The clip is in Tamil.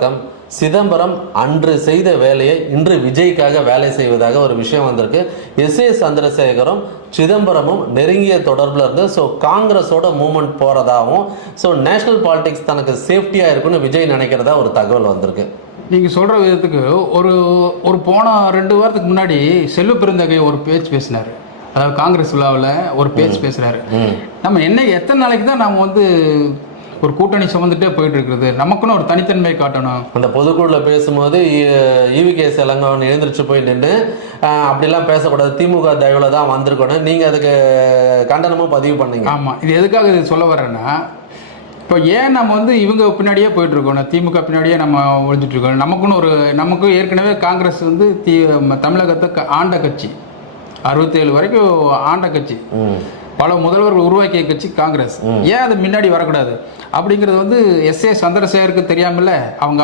பக்கம் சிதம்பரம் அன்று செய்த வேலையை இன்று விஜய்க்காக வேலை செய்வதாக ஒரு விஷயம் வந்திருக்கு. எஸ் சந்திரசேகரும் சிதம்பரமும் நெருங்கிய தொடர்பில் இருந்து ஸோ காங்கிரஸோட மூவ்மெண்ட் போகிறதாகவும் ஸோ நேஷனல் பாலிடிக்ஸ் தனக்கு சேஃப்டியாக இருக்குன்னு விஜய் நினைக்கிறதா ஒரு தகவல் வந்திருக்கு. நீங்கள் சொல்கிற விதத்துக்கு ஒரு போன 2 வாரத்துக்கு முன்னாடி செல்வ பெருந்தகை ஒரு பேச்சு பேசினார். அதாவது காங்கிரஸ் விழாவில் ஒரு பேச்சு பேசுகிறாரு. நம்ம எத்தனை நாளைக்கு தான் நம்ம ஒரு கூட்டணி சுமந்துட்டே போயிட்டு இருக்கிறது, நமக்குன்னு ஒரு தனித்தன்மையை காட்டணும். அந்த பொதுக்குழுல பேசும்போது ஈவிகே இளங்கோவன் எழுந்திரிச்சு போய் நின்று அப்படிலாம் பேசக்கூடாது, திமுக தயவுல தான் வந்திருக்கணும், நீங்க அதுக்கு கண்டனமும் பதிவு பண்ணீங்க. ஆமா, இது எதுக்காக இது சொல்ல வரேன்னா, இப்போ ஏன் நம்ம இவங்க பின்னாடியே போயிட்டு இருக்கோம், திமுக பின்னாடியே நம்ம ஒழிஞ்சிட்டு இருக்கோம். நமக்கு ஏற்கனவே காங்கிரஸ் தமிழகத்தை ஆண்ட கட்சி, 67 வரைக்கும் ஆண்ட கட்சி, பல முதல்வர்கள் உருவாக்கிய கட்சி காங்கிரஸ். ஏன் அது முன்னாடி வரக்கூடாது அப்படிங்கிறது எஸ் சந்திரசேகருக்கு தெரியாமல அவங்க